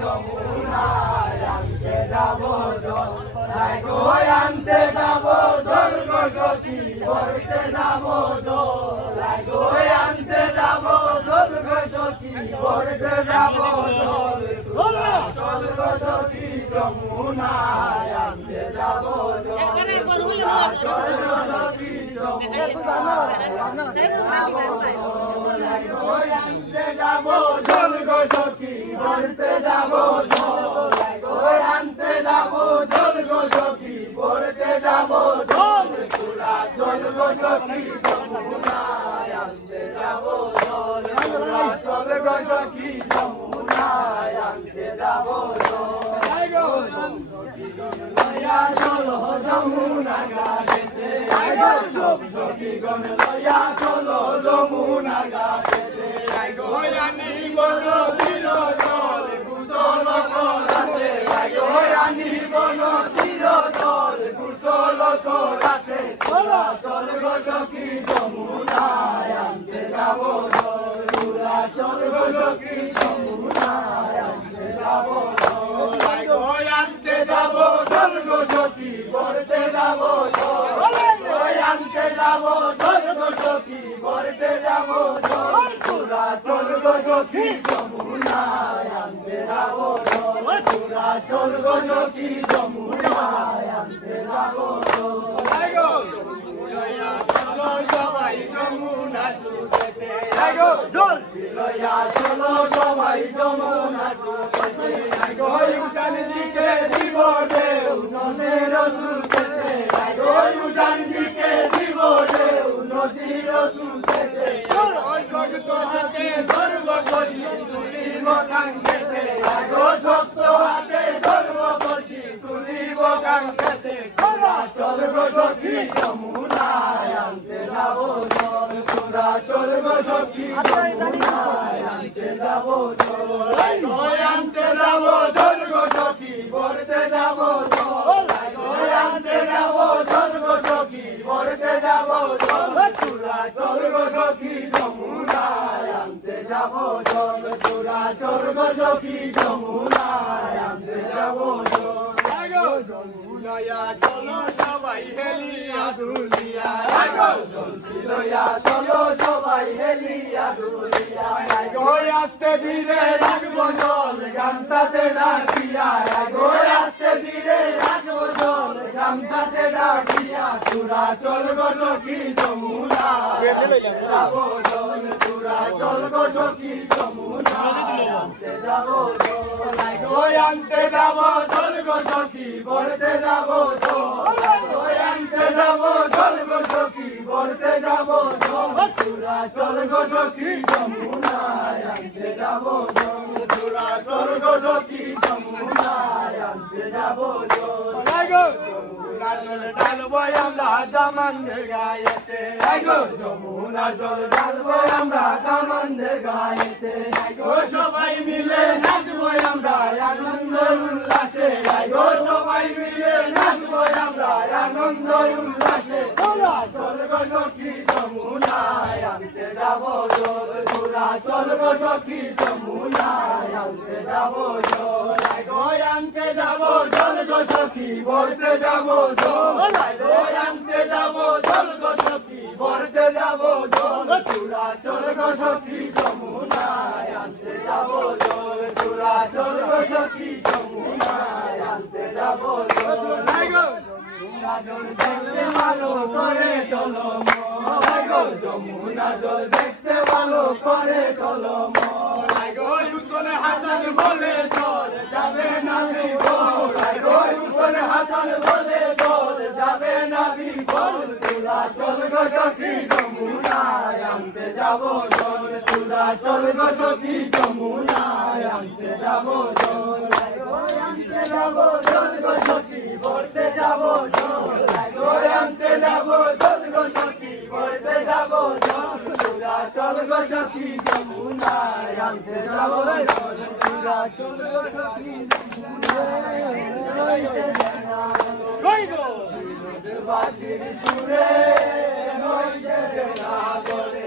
যমুনায় আনতে যাব জল, গো আনতে যাব জল গো সখী ভরতে যাব জল, গো আনতে যাব জল গো সখী ভরতে যাব জল, চল গো সখী যমুনায় আনতে যাব জল, চল গো সখী যমুনায় আনতে যাব জল গো সখী ভরতে যাব জল, গো আনতে যাব জল গো সখী ভরতে যাব জল, চল গো সখী যমুনায় আনতে যাব জল, চল গো সখী যমুনায় আনতে যাব জল, লইয়া চলো যমুনা ঘাটেতে, সখী গণ লইয়া চলো যমুনা ঘাটেতে, গো আনিব নদীর জল গোসল করাতে, গো আনিব নদীর জল গোসল করাতে, চল গো সখী যমুনায় আনতে যাব জল, চল গো সখী যমুনায় আনতে যাব জল, গো আনতে যাব জল গো সখী ভরতে যাব জল, গো আনতে যাব জল গো সখী ভরতে যাব জল, চল গো সখী যমুনায় আনতে যাব জল, চল গো সখী যমুনায় আনতে যাব জল, চলো সবাই যমুনা ছুটেতে, জল লইয়া চলো সবাই যমুনা ছুটেতে, গো উঠান দিকে দিব ঢেউ নদীর সুতেতে, গো উঠান দিকে দিব ঢেউ নদীর সুতেতে, শক্ত হাতে ধর্ম করছি তুলিব কাঙ্ক্ষেতে, গো শক্ত হাতে ধর্ম করছি তুলিব কাঙ্ক্ষেতে, চল গো সখী যমুনায় আনতে যাব জল, চল গো সখী যমুনায় আনতে যাব জল, গো আনতে যাব জল গো সখী ভরতে যাব জল, গো আনতে যাব জল গো সখী ভরতে যাব জল, চল গো সখী যমুনায় আনতে যাব জল, চল গো সখী যমুনায় আনতে যাব জল, লইয়া চলো সবাই হেলিয়া দুলিয়া, জলদি লইয়া চলো সবাই হেলিয়া দুলিয়া, গো আস্তে ধীরে রাখবো জল গামছাতে ডাকিয়া, গো আস্তে ধীরে রাখবো জল গামছাতে ডাকিয়া, চল গো সখী যমুনায় আনতে যাব জল, চল গো সখী যমুনায় আনতে যাব জল, গো আনতে যাব জল গো সখী ভরতে যাব জল, গো আনতে যাব জল গো সখী ভরতে যাব জল, চল গো সখী যমুনায় আনতে যাব জল, চল গো সখী যমুনায় আনতে যাব জল, যমুনা জল ঢালবো আমরা দামানদের গায়েতে, যমুনা জল ঢালবো আমরা দামানদের গায়েতে, গো সবাই মিলে নাচবো আমরা আনন্দ উল্লাসে, গো সবাই মিলে নাচবো আমরা আনন্দ উল্লাসে, চল গো সখী যমুনায় আনতে যাব জল, চল গো সখী যমুনায় আনতে যাব জল, গো আনতে যাব জল গো সখী ভরতে যাব জল, গো আনতে যাব জল গো সখী ভরতে যাব জল, চল গো সখী যমুনায় আনতে যাব জল, চল গো সখী যমুনায় আনতে যাব জল, যমুনা জল দেখতে ভালো করে টলম, যমুনা জল দেখতে ভালো করে টলম, হুসেন হাসান বলে জল যাবে না বিফল, হুসেন হাসান বলে জল যাবে না বিফল, চল গো সখী যমুনায় আনতে যাব জল, চল গো সখী যমুনায় আনতে যাব জল, আনতে যাব জল গো সখী ভরতে যাব জল, আনতে যাব জল গো সখী ভরতে যাব জল, চল গো সখী যমুনায় আনতে যাব জল, চল গো সখী যমুনায় আনতে যাব জল, বাঁশির সুরে নইতে না বলে,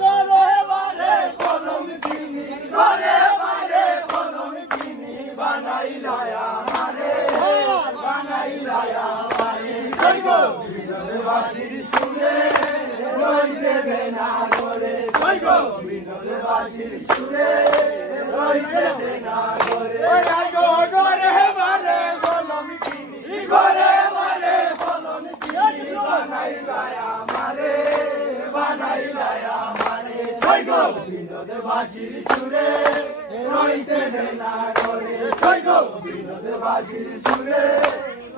ঘরে বারে কলম কিনি, ঘরে বারে কলম কিনি, বানাইলা আমারে বানাইলা আমারে সৈকো বিনোদবাসীর সুরে রইতে দে না ঘরে সৈকো বিনোদবাসীর সুরে রইতে দে না ঘরে আগো ঘরে মারে বলম কিনি ঘরে মারে বলম কিনি বানাইলা আমারে বানাইলা আমারে সৈকো বিনোদবাসীর সুরে রইতে দে না ঘরে সৈকো বিনোদবাসীর সুরে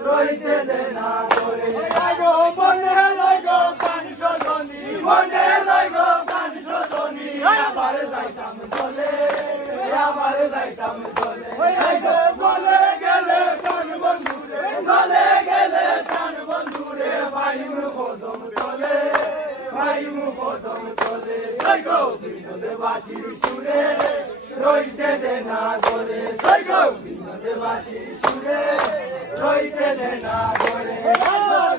রইতে দে না ঘরে আগো মনে লাগো গান শোধনী মনে লাগো গান শোধনী আবার যাইতাম চলে আবার যাইতাম চলে আগো চলে গেলে প্রাণ বন্ধুরে চলে গেলে প্রাণ বন্ধুরে ভাই মুখদম চলে ভাই মুখদম চলে সৈকো বিনোদবাসীর সুরে রইতে দে না ঘরে সৈকো বিনোদবাসীর সুরে রইতে দে না ঘরে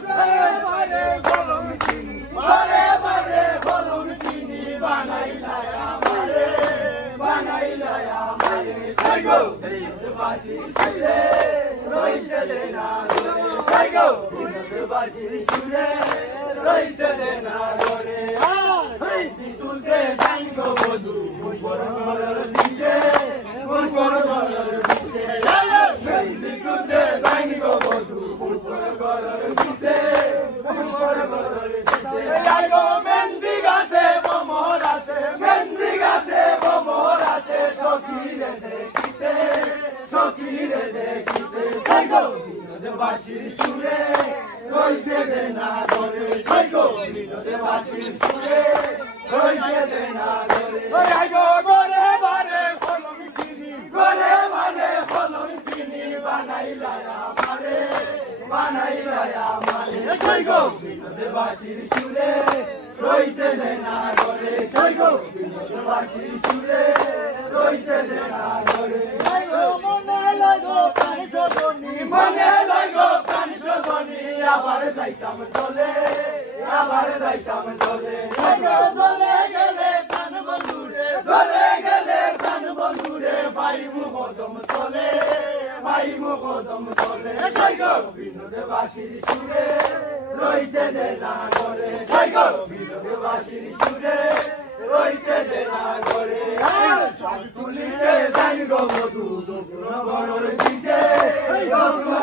ঘরে বারে বলম চিনি ঘরে বারে বলম চিনি বানাইলা আমারে বানাইলা আমারে সৈকো বিনোদবাসীর সুরে রইতে দে না ঘরে সৈকো বিনোদবাসীর সুরে রইতে দে না ঘরে তুলতে যাই গো বধু ফুল ঘরের দিকে ফুল ঘরের দিকে তুলতে যাই গো বধু ফুল ঘরের দিকে ফুল ঘরের দিকে আগো মেহেন্দি গাছে ভ্রমর আছে মেহেন্দি গাছে ভ্রমর আছে সখীরে দেখিতে সৈকো বিনোদবাসীর সুরে রইতে দে না ঘরে সৈকো বিনোদবাসীর সুরে রইতে দে না ঘরে আগো ঘরে বারে কলম কিনি ঘরে বারে কলম কিনি বানাইলা আমারে সৈকো বিনোদবাসীর সুরে রইতে দে না ঘরে সৈকো বিনোদবাসীর সুরে রইতে দে না ঘরে মনে লাগো প্রাণ শোধনী মনে লাগো প্রাণ শোধনী আবার যাইতাম চলে আবার যাইতাম চলে চলে গেলে প্রাণ বন্ধুরে চলে গেলে প্রাণ বন্ধুরে ভাই মুখদম চলে ভাই মুখদম চলে সৈকো বিনোদবাসীর সুরে রইতে দে না ঘরে সৈকো বিনোদবাসীর সুরে রইতে দে না ঘরে তুলিতে যাই গো বধু ঘরের পিছে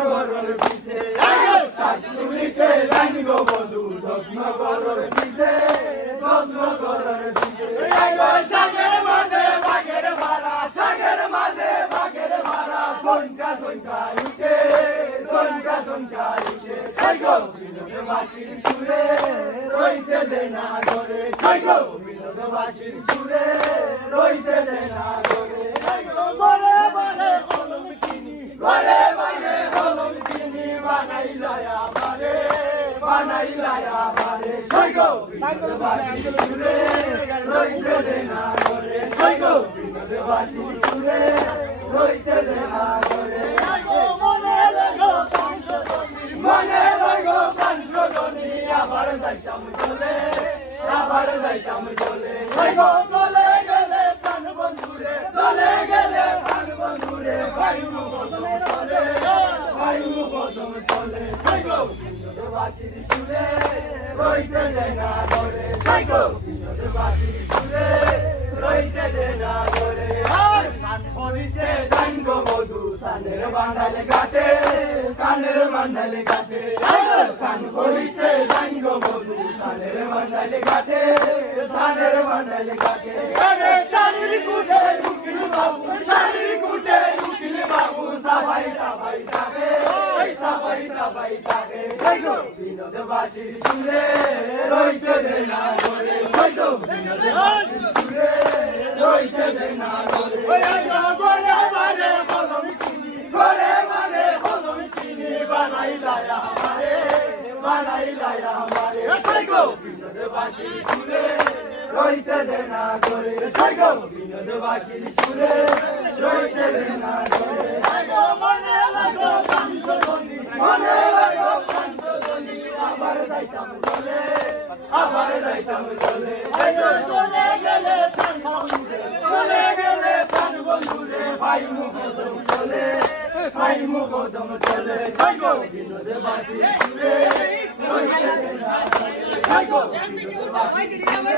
ঘরের পিছে তুলিতে যাই গো বধু ঘরের পিছে ঘরের পিছে সাগের মাঝে বাঘের মারা সাগের মাঝে বাঘের মারা সন্ধ্যা সন্ধ্যা উঠে সন্ধ্যা সন্ধ্যা উঠে সৈকো বিনোদবাসীর সুরে রইতে দে না ঘরে সৈকো বিনোদবাসীর সুরে রইতে দে না ঘরে ঘরে বারে কলম কিনি ঘরে বারে কলম কিনি বানাইলা আমারে সৈকো বিনোদবাসীর সুরে রইতে দে না ঘরে সৈকো বিনোদবাসীর সুরে রইতে দে না ঘরে মনে লাগো গান শোধনী মনে লাগো গান শোধনী আবার যাইতাম চলে আবার যাইতাম চলে সৈকো চলে গেলে প্রাণ বন্ধুরে চলে গেলে প্রাণ বন্ধুরে ভাই মুখদম চলে ভাই মুখদম চলে সৈকো বিনোদবাসীর সুরে রইতে দে না ঘরে সৈকো বিনোদবাসীর সুরে রইতে দে না ঘরে সানপরিতে যাই গো বধু সানের বান্ডালে ঘাটে সানের বান্ডালে ঘাটে সানপরিতে যাই গো বধু সানের বান্ডালে ঘাটে সানের বান্ডালে ঘাটে শাড়ির কুটে উকিল বাবু শাড়ির কুটে উকিল বাবু সবাই সবাই থাকে সবাই সবাই থাকে সৈকো বিনোদবাসীর সুরে রইতে দে না ঘরে সৈকো বিনোদবাসীর সুরে রইতে দে না ঘরে ঘরে বারে কলম কিনি ঘরে বারে কলম কিনি বানাইলা আমারে সৈকো বিনোদবাসীর সুরে রইতে দে না ঘরে সৈকো বিনোদবাসীর সুরে রইতে দে না ঘরে মনে লাগো গান শোধনী মনে লাগো গান শোধনী আবার যাইতাম চলে আবার যাইতাম চলে চলে গেলে প্রাণ বন্ধুরে চলে গেলে প্রাণ বন্ধুরে ভাই মুখদম চলে ফাইমু কদম চলে সাইকো বিনোদে বাসি সুরে রইতে দে না সাইকো বিনোদে বাসি সুরে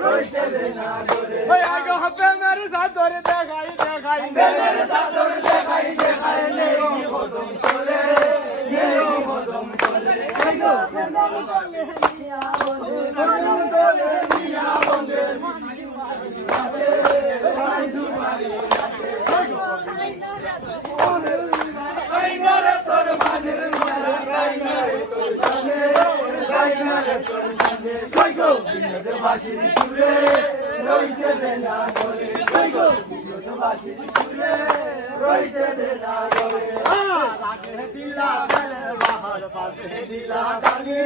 রইতে দে না করে ওই আগো হবে মেরে সাথ ধরে দেখাই মেরে সাথ ধরে দেখাই নে কদম চলে কদম চলে সাইকো কদম চলে নিয়া বন্দে কাইনারে তোর মানের মালা কাইনারে তোর সামনে কাইনারে তোর সামনে সাইকো বিনোদে বাসি সুরে রইতে দে না করে সাইকো বিনোদে বাসি সুরে রইতে দে না করে রাগে দিলা গলে বাহার পাশে দিলা গালি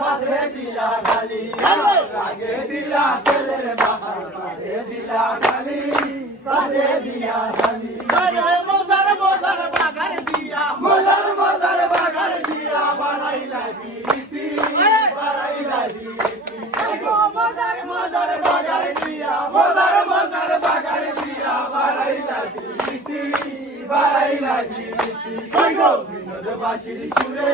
রাগে দিলা গলে বাহার পাশে দিলা গালি আরে মজার বাগার দিয়া বাড়াইলা বিপি সাইকো মজার বাগার দিয়া বাড়াইলা বিপি সাইকো বিনোদে বাসি সুরে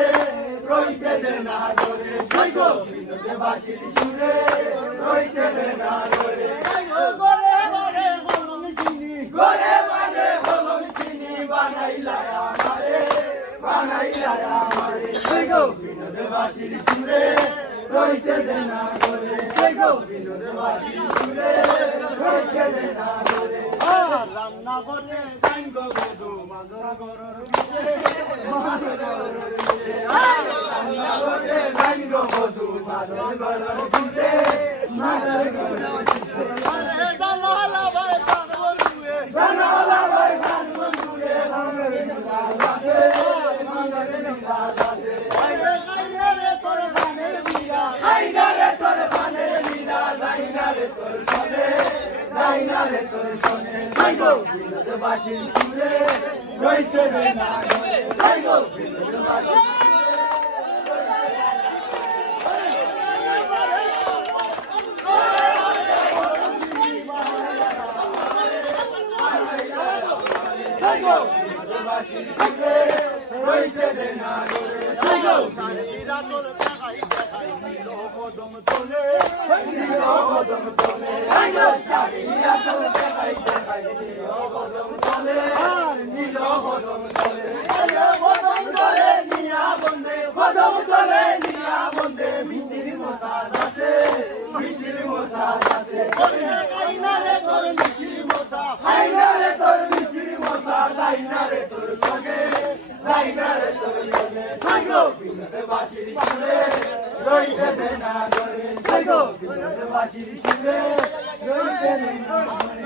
রইতে দে না করে সাইকো বিনোদে বাসি সুরে রইতে দে না করে ঘরে মানে হলম চিনি বানাইলা আমারে সাইকো বিনোদে বাসি সুরে রইতে দে না করে সাইকো বিনোদে বাসি সুরে রইতে দে না করে রান্না করে গাইগো বধু মাদর গরর বিছে রান্না করে গাইগো বধু মাদর গরর বিছে আরে জানালা ভাই গান বন্ধুরে ভাঙরে নিলাসে আরে তোর গানের বিয়া আইনারে তোর গানের বিয়া লাইনারে তোর সনে সাইকো বিনোদে বাসি সুরে রইতে দে না সাইকো বিনোদে বাসি সাইকো বিনোদে বাসি সুরে রইতে দে না সাইকো সারিরা তোর দেখাই নীল কদম চলে সাইকো সারিরা তোর দেখাই নীল কদম চলে কদম চলে নিয়া বন্দে মিষ্টির মশা আছে কাইনারে তোর মিষ্টির মশা লাইনারে তোর সঙ্গে সাইকো বিনোদে বাসি সুরে রইতে দে না করে সাইকো বিনোদে বাসি সুরে রইতে দে না করে